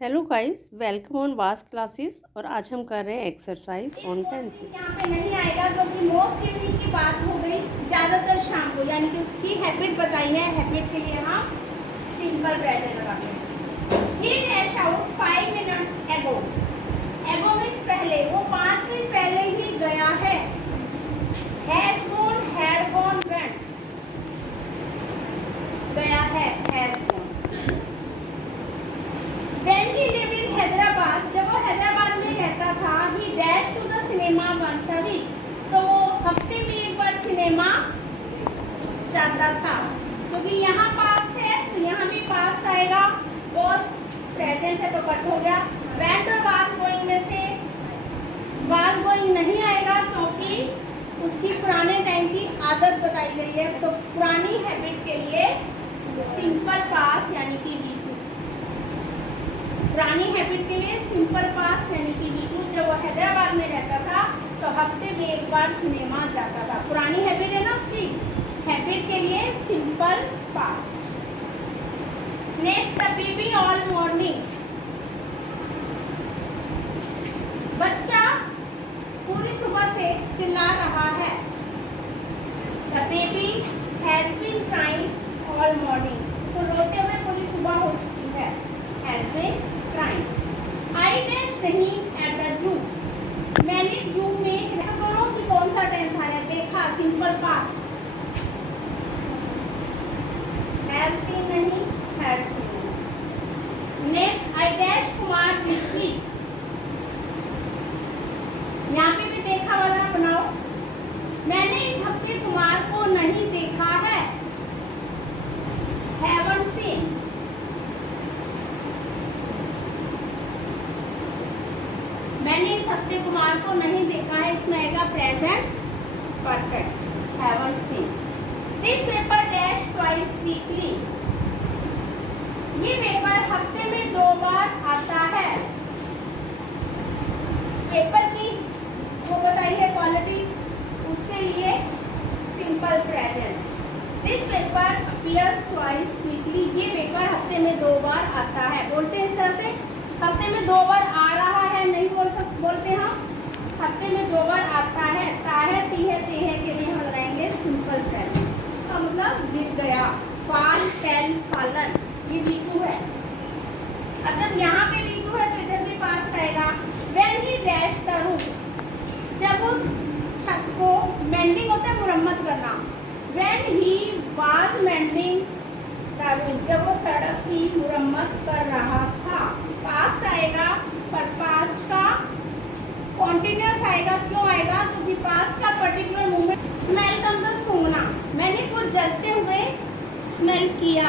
Hello guys, welcome on वास classes. और आज हम कर रहे हैं एक्सरसाइज ऑन टेंसेस। यहाँ पे नहीं आएगा क्योंकि मोस्ट इवनिंग की बात हो गई, ज़्यादातर शाम को, यानी कि उसकी हैबिट बताई है। हैबिट के लिए हम सिंपल प्रेजेंट लगाते हैं। ही डैश आउट 5 मिनट्स एगो। एगो मीन्स पहले, वो 5 मिनट पहले ही गया है। Has gone, had gone, went, गया है, has gone. When he lived in Hyderabad, जब वो हैदराबाद में रहता था, he dashed to the cinema once a week, तो वो हफ्ते में एक बार सिनेमा जाता था। क्योंकि यहाँ पास्ट है तो यहाँ भी पास्ट आएगा, और प्रेजेंट है तो कट हो गया। went और was going में से was going नहीं आएगा क्योंकि उसकी पुराने टाइम की आदत बताई गई है। तो पुरानी हैबिट के लिए सिंपल पास्ट यानी कि पुरानी हैबिट के लिए सिंपल पास्ट यानी कि वीटू। जब वो हैदराबाद में रहता था तो हफ्ते में एक बार सिनेमा जाता था। पुरानी हैबिट है ना उसकी, हैबिट के लिए simple past. Next, the baby all morning. बच्चा पूरी सुबह से चिल्ला रहा है। The baby has been crying all morning. So रोते हुए पूरी सुबह हो चुकी है। Has been crying. I dash नहीं एट द जू। मैंने जू में, करो कि कौन सा टेंस आ रहा है, देखा, सिंपल पास्ट। हैव सीन नहीं, had seen. Next, I dash Kumar this week. यहाँ पे भी देखा वाला बनाओ। मैंने इस हफ्ते कुमार को नहीं देखा है। Haven't seen. मैंने इस हफ्ते कुमार को नहीं देखा है, इसमें आएगा present perfect, haven't seen. This paper dash twice weekly. ये पेपर हफ्ते में 2 बार आता है। पेपर की वो बताई है क्वालिटी, उसके लिए simple present. This paper appears twice weekly. ये पेपर हफ्ते में 2 बार आता है। बोलते हैं इस तरह से, हफ्ते में 2 बार आ रहा है नहीं बोलते हम, हफ्ते में 2 बार आता है। ताहे तीहे तेहे के लिए हम लगाएंगे सिंपल प्रेजेंट। का मतलब गिर गया, फाल, फैल, फालन, ये वीटू है। अगर यहाँ पे वीटू है तो इधर भी पास्ट आएगा। When he dashed the roof, जब उस छत को, मेंडिंग होता है मुरम्मत करना। When he was mending the roof, जब वो सड़क की मुरम्मत कर रहा था। पास्ट आएगा, पर पास्ट का कॉन्टिन्यूअस आएगा। क्यों आएगा? क्योंकि पास्ट का पर्टिकुलर मूवमेंट। स्मेल का मतलब सूंघना। मैंने कुछ जलते हुए स्मेल किया।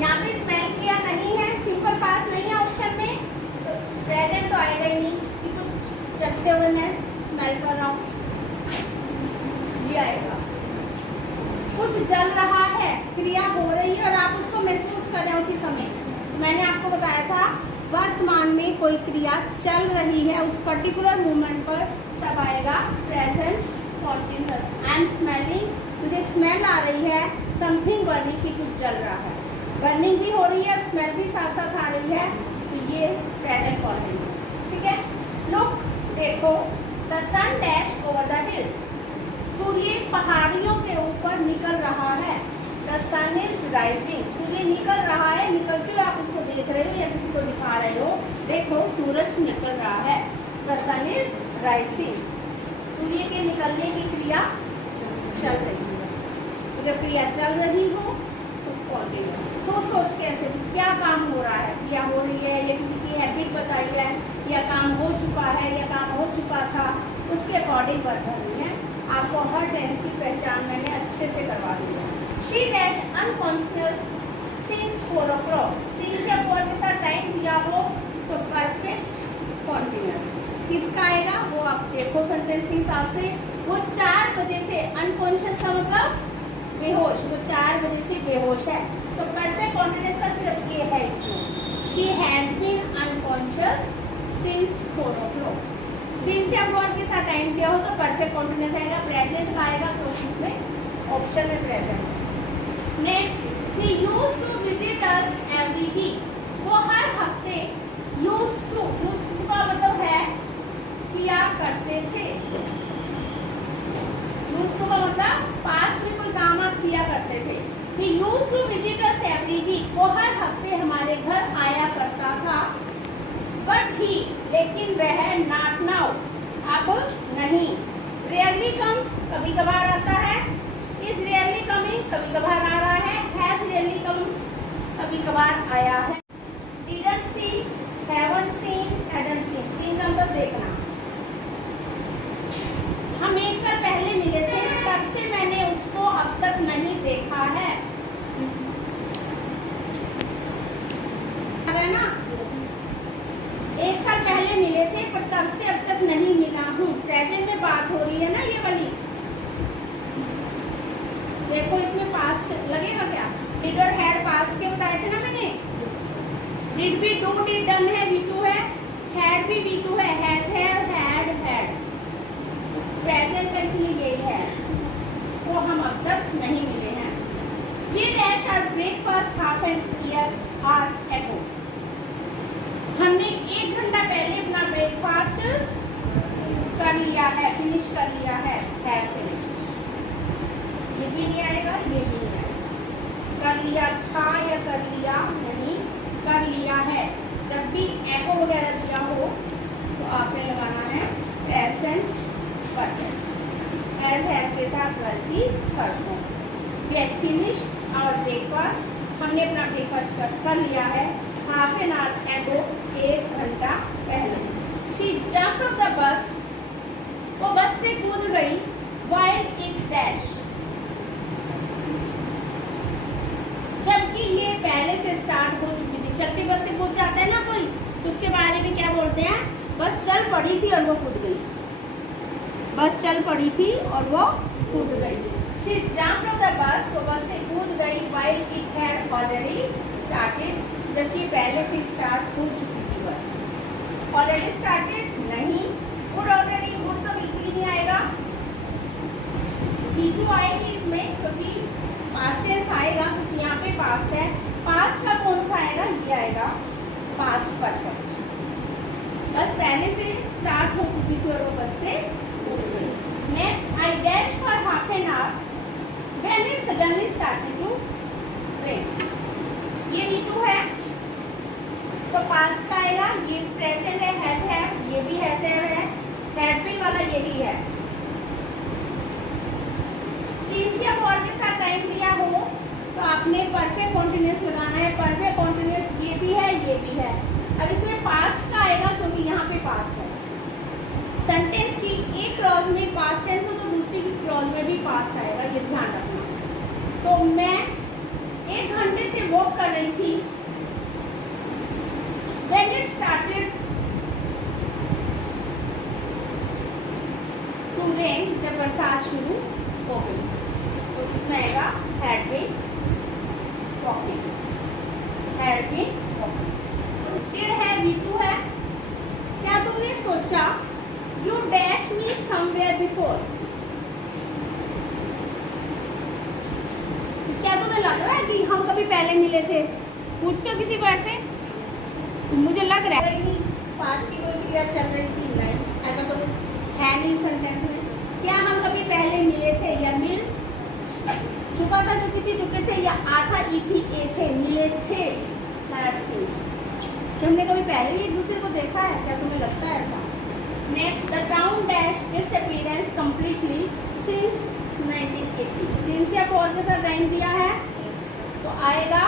यहाँ पे स्मेल किया नहीं है, सिंपल पास्ट नहीं है ऑप्शन में, तो प्रेजेंट तो आएगा ही नहीं कि कुछ जलते हुए मैं स्मेल कर रहा हूँ, ये आएगा। कुछ जल रहा है, क्रिया हो रही है और आप उसको महसूस कर रहे हो उसी समय। मैंने आपको बताया था वर्तमान में कोई क्रिया चल रही है उस पर्टिकुलर मोमेंट पर, तब आएगा present continuous. I am smelling, मुझे स्मेल आ रही है, समथिंग बर्निंग, की कुछ जल रहा है। बर्निंग भी हो रही है, स्मेल भी साथ साथ आ रही है, तो ये प्रेजेंट कॉन्टिन्यूअस। ठीक है, लुक, देखो, the sun dash over the hills. सूर्य पहाड़ियों के ऊपर निकल रहा है। The sun is rising. सूर्य निकल रहा है, निकलते हुए आप उसको देख रहे हो या किसी को दिखा रहे हो। देखो, सूरज निकल रहा है। The sun is rising. सूर्य के निकलने की क्रिया चल रही है। तो जब क्रिया चल रही हो तो कॉन्टिन्यूअस। सोच के ऐसे क्या काम हो रहा है, क्रिया हो रही है या किसी की हैबिट बताई है, या काम हो चुका है या काम हो चुका था, उसके अकॉर्डिंग वर्ब करनी है। आपको हर टेंस की पहचान मैंने अच्छे से करवा दी है। She dash unconscious since 4 o'clock। Since या 4 के साथ टाइम दिया हो तो परफेक्ट कॉन्टिन्यूअस। किसका आएगा वो आप देखो सेंटेंस के हिसाब से। वो 4 बजे से, अनकॉन्शियस का मतलब बेहोश, वो 4 बजे से बेहोश है, तो परफेक्ट कॉन्टिन्यूअस का सिर्फ ये है इसमें। She has been unconscious since 4 o'clock। Since या 4 के साथ टाइम दिया हो तो परफेक्ट कॉन्टिन्यूअस आएगा। प्रेजेंट का आएगा तो इसमें ऑप्शन में present. Next, he used to visit us थी लेकिन वह नॉट नाउ, अब नहीं। रेयरली कम्स, कभी कभार आता है। इज रेयरली कमिंग, कभी कभार आ रहा है। हैज रेयरली कम, कभी कभार आया है। Didn't see, haven't seen, hadn't seen. Seen का मतलब देखना। हम एक साल पहले मिले थे, तब से मैंने उसको अब तक नहीं देखा है ना। एक साल पहले मिले थे पर तब से अब तक नहीं मिला हूँ। प्रेजेंट में बात हो रही है ना ये वाली। देखो इसमें पास्ट लगेगा क्या? डिड और हैड पास्ट के बताए थे ना मैंने। डिड भी डू, डिड डन है, V2 है। हैड भी V2 है, हैज है, हैड हैड। प्रेजेंट का इसलिए यही है, वो हम अब तक नहीं मिले हैं। We dash our breakfast half an hour ago. हमने 1 घंटा पहले अपना ब्रेकफास्ट कर लिया है, फिनिश कर लिया है, फिनिश। ये भी नहीं आएगा, ये भी नहीं आएगा। कर लिया था या कर लिया नहीं, कर लिया है। जब भी एको वगैरह दिया हो तो आपने लगाना है प्रेजेंट परफेक्ट। एज हैव के साथ गलती करना। We have finished our breakfast, हमने अपना ब्रेकफास्ट कर लिया है। हाफ एन आवर एगो, 1 घंटा पहले। She jumped of the bus, वो बस से कूद गई। व्हाइल इट डैश, जबकि ये पहले से स्टार्ट हो चुकी थी। चलती बस से कूद जाता है ना कोई, तो उसके बारे में क्या बोलते हैं? बस चल पड़ी थी और वो कूद गई। बस चल पड़ी थी और वो कूद गई। She jumped of the bus, वो बस से कूद गई। While it had already started, जबकि पहले से स्टार्ट हो चुकी थी बस। ऑलरेडी स्टार्टेड नहीं। वुड ऑलरेडी, वुड तो बिल्कुल ही नहीं आएगा। V2 आएगी इसमें क्योंकि पास्ट टेंस आएगा, क्योंकि यहाँ पे पास्ट है। पास्ट का कौन सा आएगा? ये आएगा पास्ट परफेक्ट। बस पहले से स्टार्ट हो चुकी थी और वो बस से उठ गई। Next, I dash for half an hour when it suddenly started to rain. ये V2 है तो पास्ट का आएगा। ये प्रेजेंट है, हैज है, ये भी हैज है। हैड बीन वाला ये भी है। सीन्स या फॉर के साथ टाइम दिया हो तो आपने परफेक्ट कॉन्टिन्यूअस लगाना है। परफेक्ट कॉन्टिन्यूअस ये भी है, ये भी है। अब इसमें पास्ट का आएगा क्योंकि यहाँ पे पास्ट है। सेंटेंस की एक क्लॉज में पास्ट टेंस हो तो दूसरी की क्लॉज में भी पास्ट आएगा, ये ध्यान रखना। तो मैं 1 घंटे से वॉक कर रही थी। When it started to rain, जब बरसात शुरू हो गई तो इसमें आएगा had been walking, had been walking। did है, V2 है। क्या तुमने सोचा? You dash me somewhere before। तो क्या तुम्हें लग रहा है कि हम कभी पहले मिले थे? पूछते हो किसी को ऐसे? मुझे लग रहा है पास्ट की कोई क्रिया चल रही थी, नहीं, ऐसा तो कुछ है नहीं सेंटेंस में। क्या हम कभी पहले मिले थे या मिल चुका था, चुकी थी, चुके थे, या आथा, ई थी, ए थे, मिले थे। हमने कभी पहले ही एक दूसरे को देखा है? क्या तुम्हें लगता है ऐसा? Next, the town dash it's appearance completely since 1980। Since या फॉर के साथ टाइम दिया है तो आएगा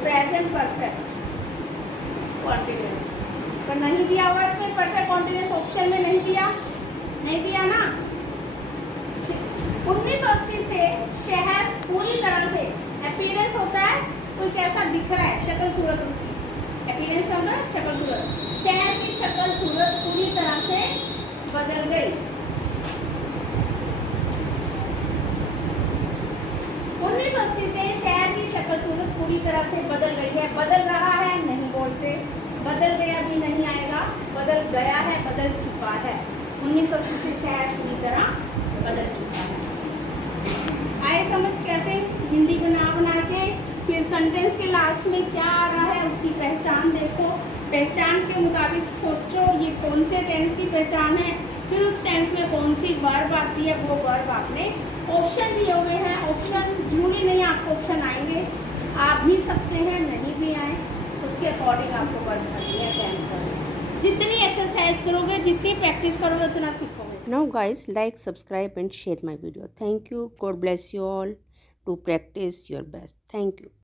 प्रेजेंट परफेक्ट कॉन्टिन्यूअस। पर नहीं दिया हुआ इसमें परफेक्ट कॉन्टिन्यूअस, ऑप्शन में नहीं दिया, नहीं दिया ना। 1980 से शहर पूरी तरह से, अपीयरेंस होता है कोई कैसा दिख रहा है, शक्ल सूरत उसकी। अपीयरेंस का मतलब शक्ल सूरत। शहर की शक्ल सूरत पूरी तरह से बदल गई। 1980 से शहर की शक्ल सूरत पूरी तरह से बदल गई है। बदल रहा है नहीं बोलते, बदल गया भी नहीं आएगा, बदल गया है, बदल चुका है। 1980 से शहर पूरी तरह बदल चुका है। आए समझ कैसे? हिंदी बना बना के फिर सेंटेंस के लास्ट में क्या आ रहा है उसकी पहचान देखो। पहचान के मुताबिक सोचो ये कौन से टेंस की पहचान है, फिर उस टेंस में कौन सी वर्ब आती है, वो वर्ब आपने ऑप्शन दिए हुए हैं। ऑप्शन जरूरी नहीं आपको ऑप्शन आएंगे, आ भी सकते हैं, नहीं भी आए तो उसके अकॉर्डिंग आपको वर्क करनी है, अटेंड करनी है। जितनी एक्सरसाइज करोगे, जितनी प्रैक्टिस करोगे, उतना सीखोगे। Now guys, like, subscribe and share my video. Thank you. God bless you all. To practice your best. Thank you.